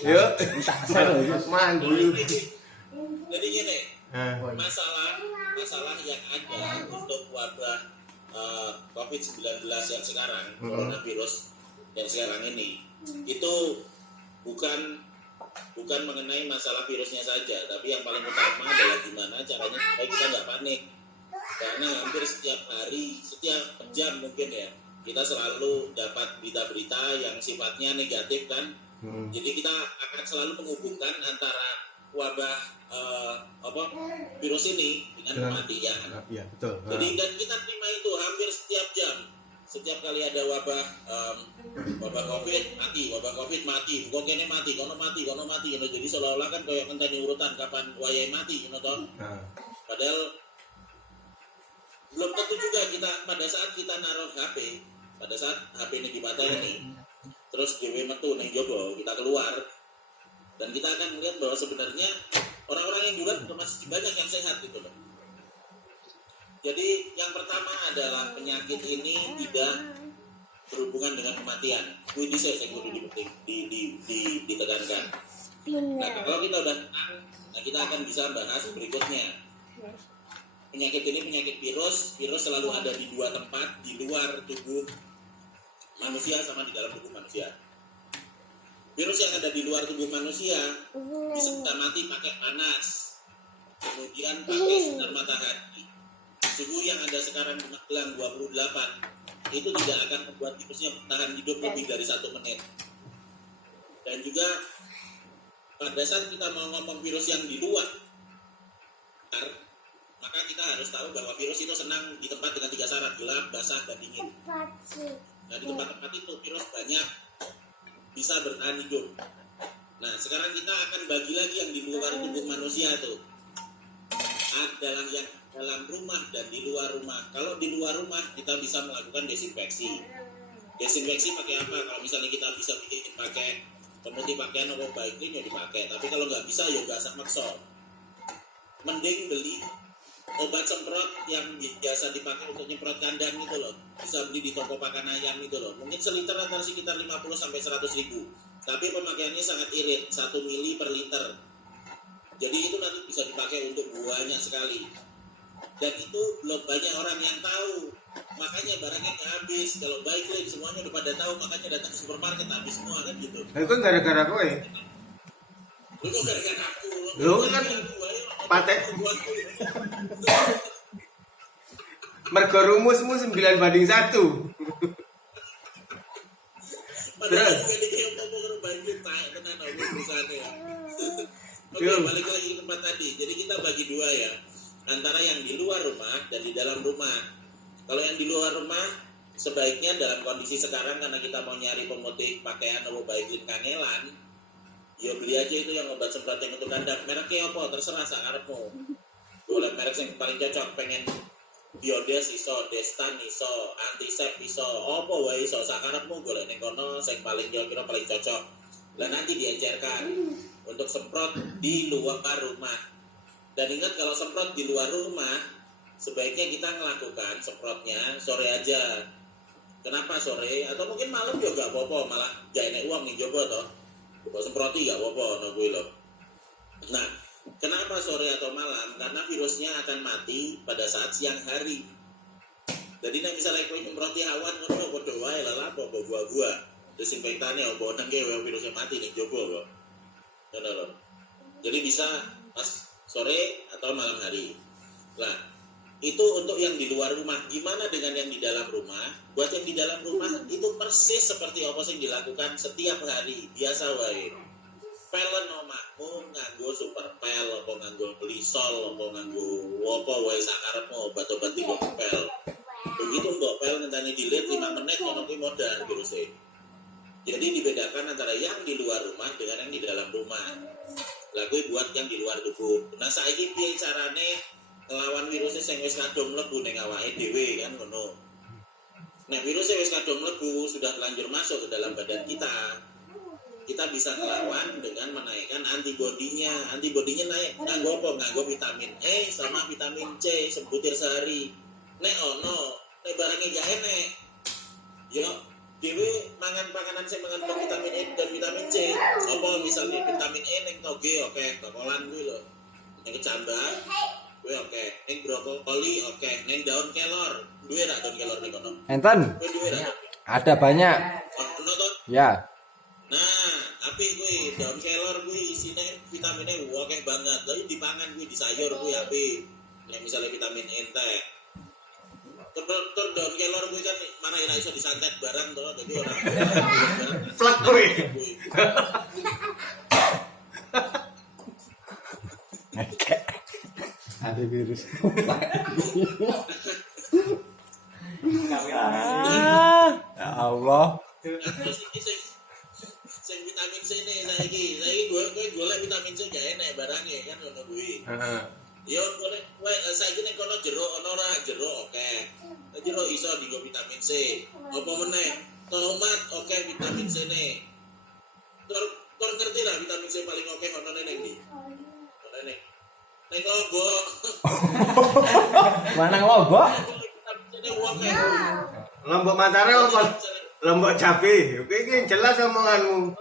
Yo, manggul. Jadi gini, masalah yang ada untuk wabah COVID-19 yang sekarang, coronavirus yang sekarang ini, itu bukan mengenai masalah virusnya saja, tapi yang paling utama adalah gimana caranya supaya kita nggak panik. Karena hampir setiap hari, setiap jam mungkin ya, kita selalu dapat berita-berita yang sifatnya negatif kan. Jadi kita akan selalu menghubungkan antara wabah virus ini dengan kematian. Iya, betul. Jadi dan kita terima itu hampir setiap jam. Setiap kali ada wabah COVID mati, kok kene mati, kono mati, you know. Jadi seolah-olah kan kayak ngenteni urutan kapan wayai mati, you know, toh. Padahal belum tentu juga kita pada saat kita naruh HP, pada saat HP ini dibatalkan nih, terus dewe metu ning jobo, kita keluar dan kita akan melihat bahwa sebenarnya orang-orang yang juga masih banyak yang sehat gitu loh. Jadi yang pertama adalah penyakit ini tidak berhubungan dengan kematian. Ini saya kudu ditekankan. Nah, kalau kita udah tenang, nah kita akan bisa bahas berikutnya. Penyakit ini penyakit virus selalu ada di dua tempat, di luar tubuh manusia sama di dalam tubuh manusia. Virus yang ada di luar tubuh manusia bisa kita mati pakai panas, kemudian pakai sinar matahari. Suhu yang ada sekarang di Magelang 28 itu tidak akan membuat virusnya bertahan hidup lebih dari 1 menit. Dan juga pada saat kita mau ngomong virus yang di luar, maka kita harus tahu bahwa virus itu senang di tempat dengan 3 syarat, gelap, basah, dan dingin. Nah, di tempat-tempat itu virus banyak bisa bertahan hidup. Nah, sekarang kita akan bagi lagi yang di luar tubuh manusia tuh. Adalah yang dalam rumah dan di luar rumah. Kalau di luar rumah kita bisa melakukan desinfeksi. Desinfeksi pakai apa? Kalau misalnya kita bisa pakai pemutih pakaian atau baik clean ya dipakai. Tapi kalau nggak bisa ya nggak usah maksa. Mending beli obat semprot yang biasa dipakai untuk nyemprot kandang gitu loh. Bisa beli di toko pakan ayam gitu loh. Mungkin seliter antara sekitar 50 sampai 100 ribu. Tapi pemakaiannya sangat irit, 1 mili per liter. Jadi itu nanti bisa dipakai untuk banyak sekali. Dan itu belum banyak orang yang tahu. Makanya barangnya nggak habis. Kalau baik semuanya udah pada tahu, makanya datang ke supermarket habis semua kan gitu. Itu kan gara-gara kowe. Lu kok gara-gara aku? Lu kan patek. Mergo rumusmu 9:1. Padahal bukan dia yang ngomong banjir taek tenan urusannya. Oke, balik lagi ke tempat tadi. Jadi kita bagi dua ya, antara yang di luar rumah dan di dalam rumah. Kalau yang di luar rumah, sebaiknya dalam kondisi sekarang karena kita mau nyari pemutih pakaian atau baiklin kangelan, ya beli aja itu yang obat semprot yang untuk kandang. Mereknya apa? Terserah sakarepmu. Boleh merek yang paling cocok, pengen Biodes iso, Destan iso, Antisep iso, apa wae iso sakarepmu golek ning kono sing paling kira-kira paling cocok. Lah nanti diencerkan untuk semprot di luar rumah. Dan ingat kalau semprot di luar rumah, sebaiknya kita melakukan semprotnya sore aja. Kenapa sore? Atau mungkin malam juga gak apa-apa, malah gak enak uang nih coba toh. Kok semproti gak apa-apa no gue loh. Nah, kenapa sore atau malam? Karena virusnya akan mati pada saat siang hari. Jadi nek misalnya kowe semproti awan ngono padha wae lah apa buah-buah. Desinfektane opo nang virusnya mati ning jowo kok. Ngono lho. Jadi bisa pas sore atau malam hari. Nah, itu untuk yang di luar rumah. Gimana dengan yang di dalam rumah? Buat yang di dalam rumah itu persis seperti apa sih yang dilakukan setiap hari. Biasa wae. Pelen omahmu nganggo super pel, apa nganggo lisol, apa nganggo apa wae sakarepmu obat-obat tipe pel. Begitu mbok pel ngenteni dilit 5 menit ngono kuwi modal virusnya. Jadi dibedakan antara yang di luar rumah dengan yang di dalam rumah. Lah kuwi buat yang di luar tubuh. Nah saiki piye carane nglawan virusnya sing wis kadung mlebu ning awake dhewe kan ngono. Nah virusnya wis kadung mlebu sudah terlanjur masuk ke dalam badan kita. Kita bisa ngelawan dengan menaikkan antibodinya. Antibodinya naik nganggo apa? Nganggo vitamin E sama vitamin C sebutir sehari. Nek ono, nek barangnya gak enek. Ya, dewe mangan panganan sing mengandung vitamin E dan vitamin C. Apa misalnya vitamin E ning toge oke, tokolan kuwi lho. Ning kecambah kuwi oke, ning brokoli oke, ning daun kelor. Duwe ra daun kelor ning kono? Enten. Kuwi duwe ra? Ada banyak. Ono to? Ya. Nah, apik kuwi daun kelor kuwi isine vitamine oke banget. Lalu dipangan kuwi di sayur kuwi apik. Nek misalnya vitamin E entek. Tur daun kelor kuwi kan mana ora iso disantet barang to, dadi ora. Plak kowe. Ada virus. Ya Allah. Terus iki sing vitamin C ne saiki kowe golek vitamin C gak enak barangnya kan ngono kuwi. Heeh. Yo golek kowe saiki ning kono jeruk ono ora jeruk oke. Jeruk iso digo vitamin C. Apa meneh? Tomat oke vitamin C ne. Tur ngerti lah vitamin C paling oke ono ning ndi? Ono ning Lombok. Mana Lombok? Vitamin C ne oke. Lombok Mataram apa? Lombok cabe. Oke iki jelas omonganmu.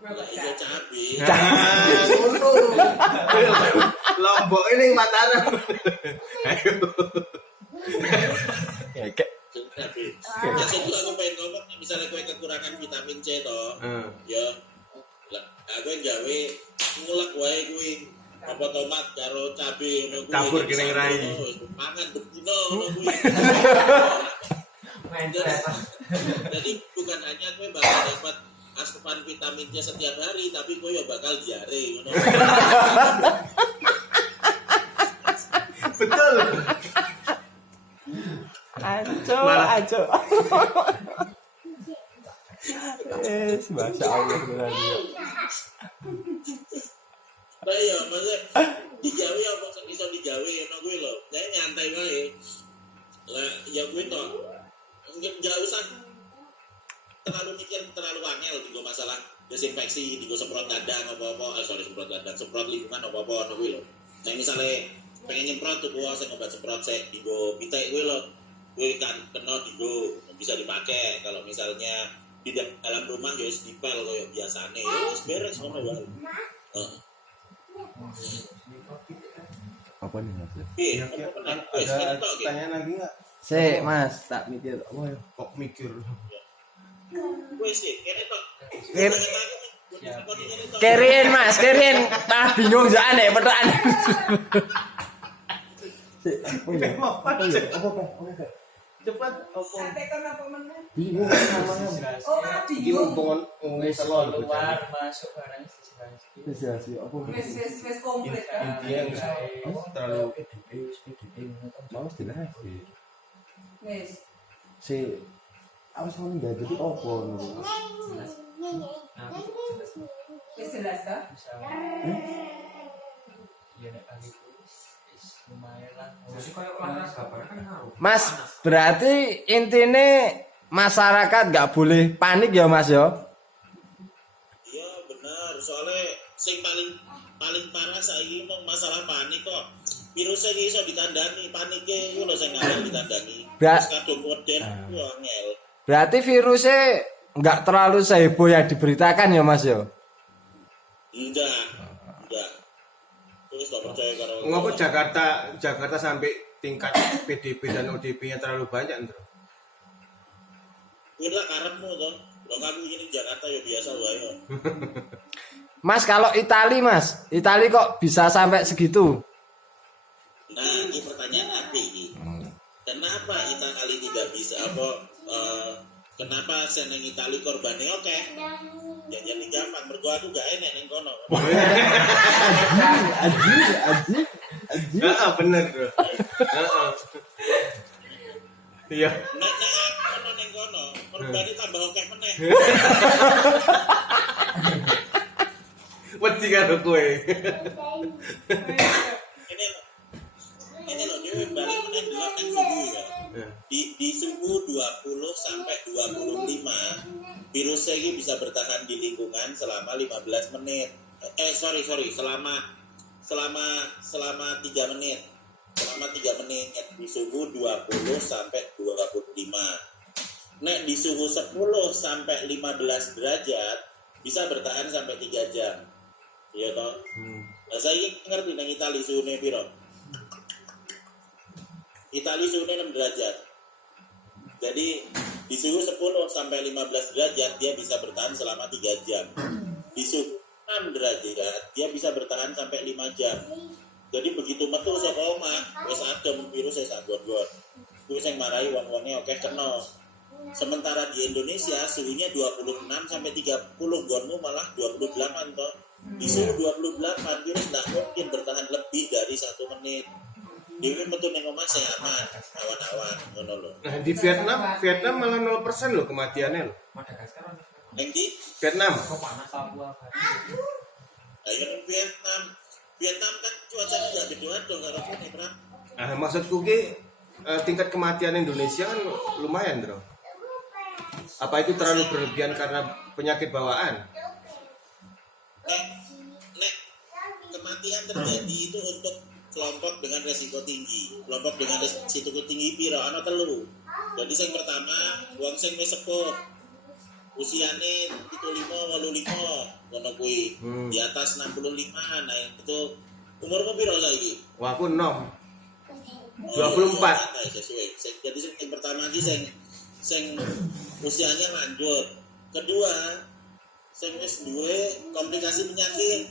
Lah iya cabe. Nah, ngono. Lombok ini Mataram. Ayo. Cabe. Maksud aku pengen ngomong misalnya kowe kekurangan vitamin C to. Ya. Lah aku gawe ngulek wae kuwi apa tomat karo cabe ngono kuwi. Kabur kene rai. Mangan bebino ngono kuwi. Jadi bukan hanya kowe bakal dapat asupan vitamin C setiap hari, tapi kowe ya bakal diare ngono. Betul. Aco. Masya Allah benar dia. Lah ya, maksudnya digawe apa sing iso digawe ngono kuwi lho. Nek nyantai wae. Lah ya kuwi to. Enggak usah terlalu mikir terlalu angel digo masalah desinfeksi, digo semprot kandang apa-apa, semprot lingkungan apa-apa ngono kuwi lho. Nek misale pengen nyemprot tuh gua sing obat semprot sik digo pitik kuwi lho. Kuwi kan kena digo bisa dipakai kalau misalnya di dalam rumah ya wis dipel koyo biasane. Ya wis beres ngono wae. Heeh. Apa nih Mas? Iya, Ada pertanyaan lagi enggak? Sik, Mas, tak mikir apa ya? Kok mikir? Wes sih, kene tok. Kerin Mas, kerin. Tah bingung jane petukan. Sik, apa? Cepat opo? Bingung namanya. Iki mumpung wis keluar masuk barang Spesiasi apa? Wes komplit kan. Dia terlalu Mas jelas. Wes. Si awas mau enggak jadi apa ngono. Wes jelas ta? Mas, berarti intine masyarakat nggak boleh panik ya Mas ya? Iya benar, soalnya sing paling parah saiki mung masalah panik kok. Virusnya iki iso ditandani, panike iku lho sing ngawal ditandani. Wis kadung modern ku angel. Berarti virusnya nggak terlalu seheboh yang diberitakan ya Mas ya? Enggak. Terus gak percaya karo ngapa Jakarta sampai tingkat PDB dan ODP-nya terlalu banyak, Ndro? kuwi lah karepmu to. Lho kamu ini Jakarta ya biasa wae. Mas kalau Itali kok bisa sampai segitu? Nah, ini pertanyaan apa ini? Kenapa Itali tidak bisa kenapa seneng Itali korbannya oke? Ya jadi gampang, mergo aku gak enek ning kono. Aji. Heeh, bener, Bro. Heeh. Iya. Nek kono ning kono, korbane tambah akeh meneh. Wedi karo kowe. Ini loh, dia balik meneh delok nang suhu ya. Di suhu 20 sampai 25 virusnya ini bisa bertahan di lingkungan selama 15 menit. Selama 3 menit. Selama 3 menit di suhu 20 sampai 25. nek di suhu 10 sampai 15 derajat bisa bertahan sampai 3 jam. Iya toh? Nah, saya ngerti nang Itali suhunya piro? Itali suhunya 6 derajat. Jadi di suhu 10 sampai 15 derajat dia bisa bertahan selama 3 jam. Di suhu 6 derajat dia bisa bertahan sampai 5 jam. Jadi begitu metu saka omah wis adem virus wis anggon-gon. Kuwi sing marai wong-wonge akeh kena. Sementara di Indonesia suhunya 26 sampai 30, gonmu malah 28 toh. Di suhu 28 virus tidak mungkin bertahan lebih dari 1 menit. Dewi metu ning omah sing aman, awan-awan ngono lho. Nah di Vietnam malah 0% loh kematiannya loh. Ning di Vietnam. ayo ning Vietnam kan cuacanya enggak beda dong karo kene, Pram. Nah maksudku ki tingkat kematian Indonesia kan lumayan, Bro. Apa itu terlalu berlebihan karena penyakit bawaan? Nek kematian terjadi itu untuk kelompok dengan resiko tinggi. Kelompok dengan resiko tinggi piro ana 3. Jadi sing pertama wong sing wis sepuh. Usiane 75 85 ngono kuwi. Di atas 65. Nah itu umurmu piro saiki? Wah aku 6. 24. Sesuai. Jadi yang pertama iki sing usianya lanjut. Kedua, sing wis duwe komplikasi penyakit.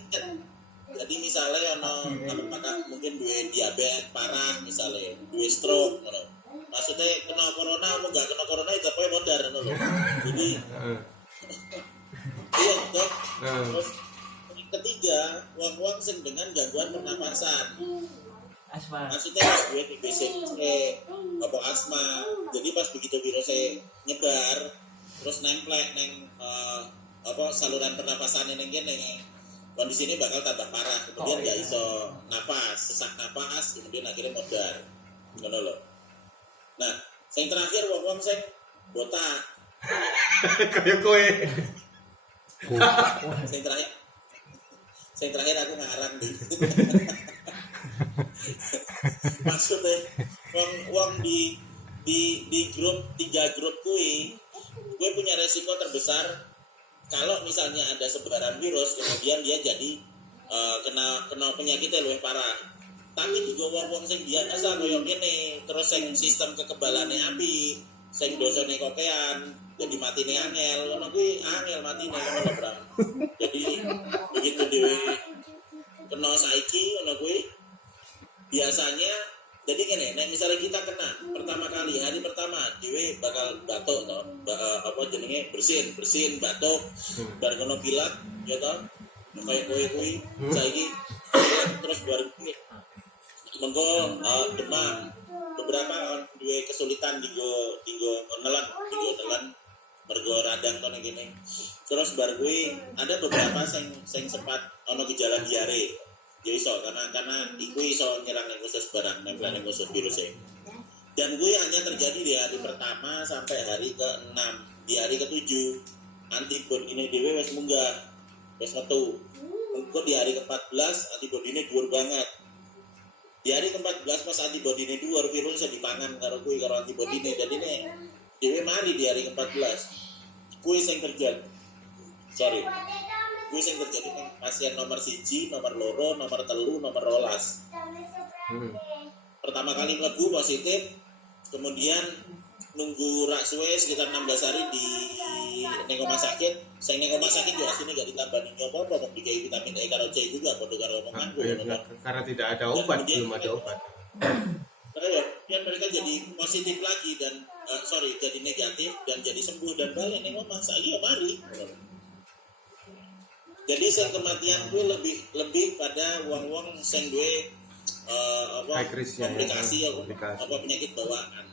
Jadi misalnya apakah mungkin duwe diabetes parah misalnya, duwe stroke ngono. Maksudnya kena corona apa enggak kena corona itu apa modar ngono lho. Jadi iya dok. Terus ketiga, wong-wong sing dengan gangguan pernapasan. Asma. Maksudnya gue TBC apa asma. Jadi pas begitu virusnya nyebar terus nemplek neng saluran pernapasan neng kene kondisi ini bakal tambah parah. Kemudian nggak iso napas, sesak napas, kemudian akhirnya modar. Ngono lho. Nah, yang terakhir wong sing botak. Kayak kowe. Yang terakhir aku ngarang nih. Maksudnya wong di grup 3 grup gue punya resiko terbesar kalau misalnya ada sebaran virus kemudian dia jadi kena penyakitnya lebih parah. Tapi juga wong sing biasa koyo kene terus sing sistem kekebalannya api, sing dosane kokean, jadi matine angel, ngono kuwi angel matine ngono Bro. Jadi begitu dhewe kena saiki ngono kuwi biasanya jadi gini, nah misalnya kita kena pertama kali hari pertama dewe bakal batuk toh, apa jenenge bersin batuk, bar kono pilek ya toh, kayak kowe saiki terus baru mengko demam beberapa duwe kesulitan digo nelan mergo radang kono gini. Terus bar kuwi ada beberapa sing sempat ono gejala diare. Ya iso karena iku iso nyerang yang khusus barang nempel yang khusus virusnya. Dan gue hanya terjadi di hari pertama sampai hari ke-6. Di hari ke-7 antibody ini dewe wis munggah, wis metu. Engko di hari ke-14 antibody ini dhuwur banget. Di hari ke-14 pas antibody ini dhuwur virus bisa dipangan karo kuwi karo antibody ini. Jadi nih dewe mari di hari ke-14. Kuwi sing terjadi. Gue sing terjadi ning pasien nomor 1, nomor 2, nomor 3, nomor 12. Pertama kali mlebu positif, kemudian nunggu rak suwe sekitar 16 hari di ning rumah sakit. Sing ning rumah sakit yo asline gak ditambani apa-apa, kok dikai vitamin E karo C juga padha karo omonganku. Karena tidak ada obat, belum ada obat. Karena ya mereka jadi positif lagi dan jadi negatif dan jadi sembuh dan balik ning omah saiki yo mari. Jadi sing kematian gue lebih pada wong sing duwe komplikasi apa penyakit bawaan.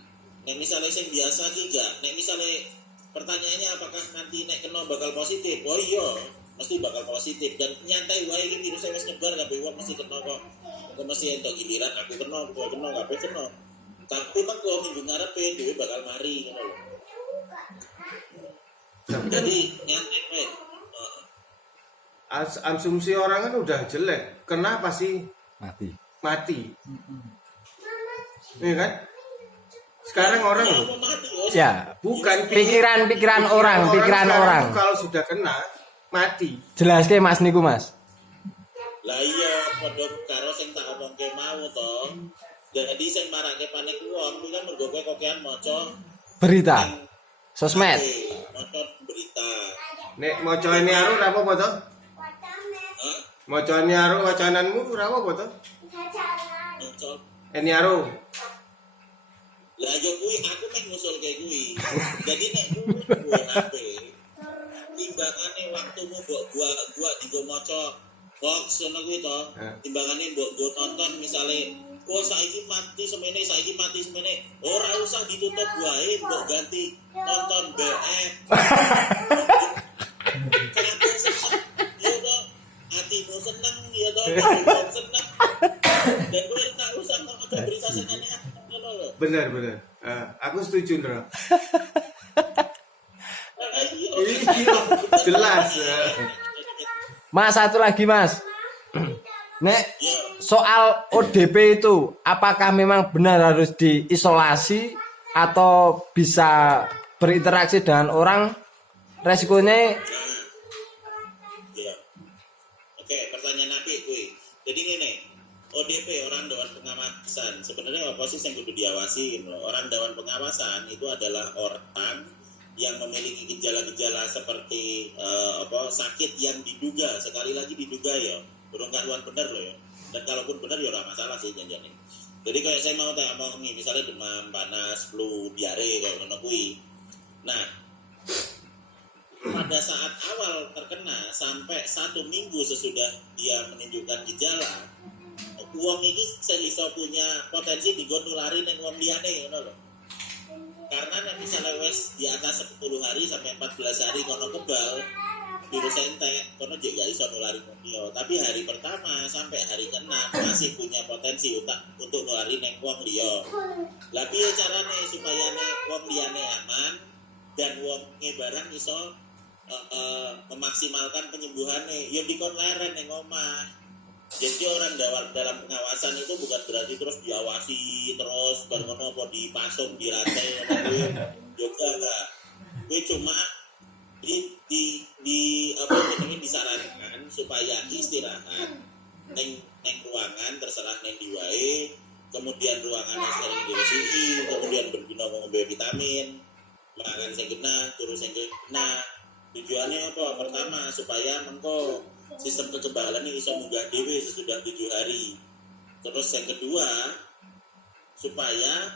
Nek misalnya sing biasa iki gak, nek misalnya pertanyaannya apakah nanti nek kena bakal positif? Oh iya, mesti bakal positif dan nyantai wae iki virusnya wis nyebar kabeh wong mesti kena kok. Kok mesti entuk giliran aku kena kabeh kena. Tapi mengko minggu ngarepe dhewe bakal mari ngono lho. Jadi nyantai wae. Asumsi orang kan udah jelek. Kenapa sih Mati. mati? Iya kan? Sekarang orang loh. Mau mati Os. Ya, Bukan pikiran orang sekarang orang. tuh kalau sudah kena mati. Jelas ke Mas niku Mas. Lah iya padha karo sing tak omongke mau to. Jadi sing marake panik wong kuwi kan mergo kowe kokean maca Berita sosmed. maca berita. Nek mocone aru ora apa-apa to? Hah? Mocone aru wacananmu ora apa-apa to? Maca. Ini aru. Lah yo kuwi aku meh ngusul kayak kuwi. Jadi nek kuwi HP timbangane waktumu mbok gua digo maca hoax ngono kuwi to. Timbangane mbok go nonton misale oh saiki mati semene ora usah ditutup wae mbok ganti nonton BF. Kenapa seneng? Ya toh hatimu seneng ya toh kamu seneng. Dan gue tak usah ngomong berita senengnya ngono lho. Benar. Aku setuju, Ndro. Iya. Jelas. Mas satu lagi Mas. Nek soal ODP itu apakah memang benar harus diisolasi atau bisa berinteraksi dengan orang? Resikonya Iya. Oke, pertanyaan Nabi kuwi. Jadi ngene, ODP orang Dewan Pengawasan. Sebenarnya apa sih yang kudu diawasi gitu loh. Orang Dewan Pengawasan itu adalah orang yang memiliki gejala-gejala seperti sakit yang diduga, sekali lagi diduga ya. Burung karuan bener loh ya. Dan kalaupun bener ya ora masalah sih janjane. Jadi kayak saya mau tanya omongi misalnya demam, panas, flu, diare kayak ngono kuwi. Nah, pada saat awal terkena sampai 1 minggu sesudah dia menunjukkan gejala, wong iki iso punya potensi digo nulari ning wong liyane ngono lho. Karena nek misalnya wis di atas 10 hari sampai 14 hari kono kebal, virus entek, kono juga iso nulari wong liya. Tapi hari pertama sampai hari ke-6 masih punya potensi untuk nulari ning wong liya. Lah piye carane supaya nek wong liyane aman dan wong barang iso memaksimalkan penyembuhannya? Ya dikon leren ning omah. Jadi orang dalam pengawasan itu bukan berarti terus diawasi terus berkono apa dipasung di rantai juga enggak. Gue cuma disarankan supaya istirahat neng ruangan terserah neng diwae, kemudian ruangannya sering diresiki, kemudian berminum vitamin, makan sing kena, turun sing kena. Tujuannya apa? Pertama supaya mengko sistem kekebalan ini bisa munggah dhewe sesudah 7 hari. Terus yang kedua supaya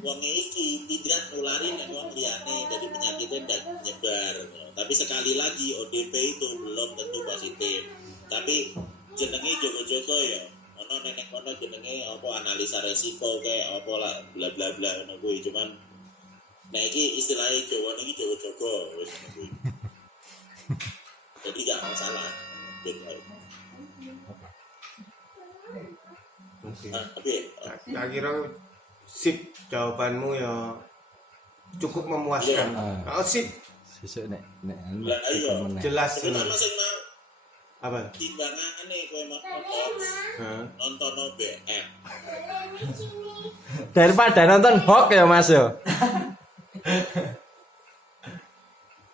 wong iki tidak nulari nek wong liyane, jadi penyakitnya ndak nyebar. Tapi sekali lagi ODP itu belum tentu positif. Tapi jenenge jogo-jogo ya. Ono nenek ono jenenge apa analisa resiko kayak apa lah bla bla bla ngono kuwi. Cuman nah iki istilahnya Jawa niki jogo-jogo wis ngono kuwi. Jadi gak masalah. Tapi Tak kira sip jawabanmu ya cukup memuaskan. Oh sip, sesuk nek lah iya jelas. sebenarnya sing mau Apa? timbangane kowe mau nonton BF. daripada nonton hoax ya Mas yo.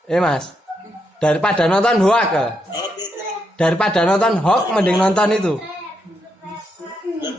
Mas, daripada nonton hoax ya. Oh, beda. Daripada nonton hoax mending nonton itu.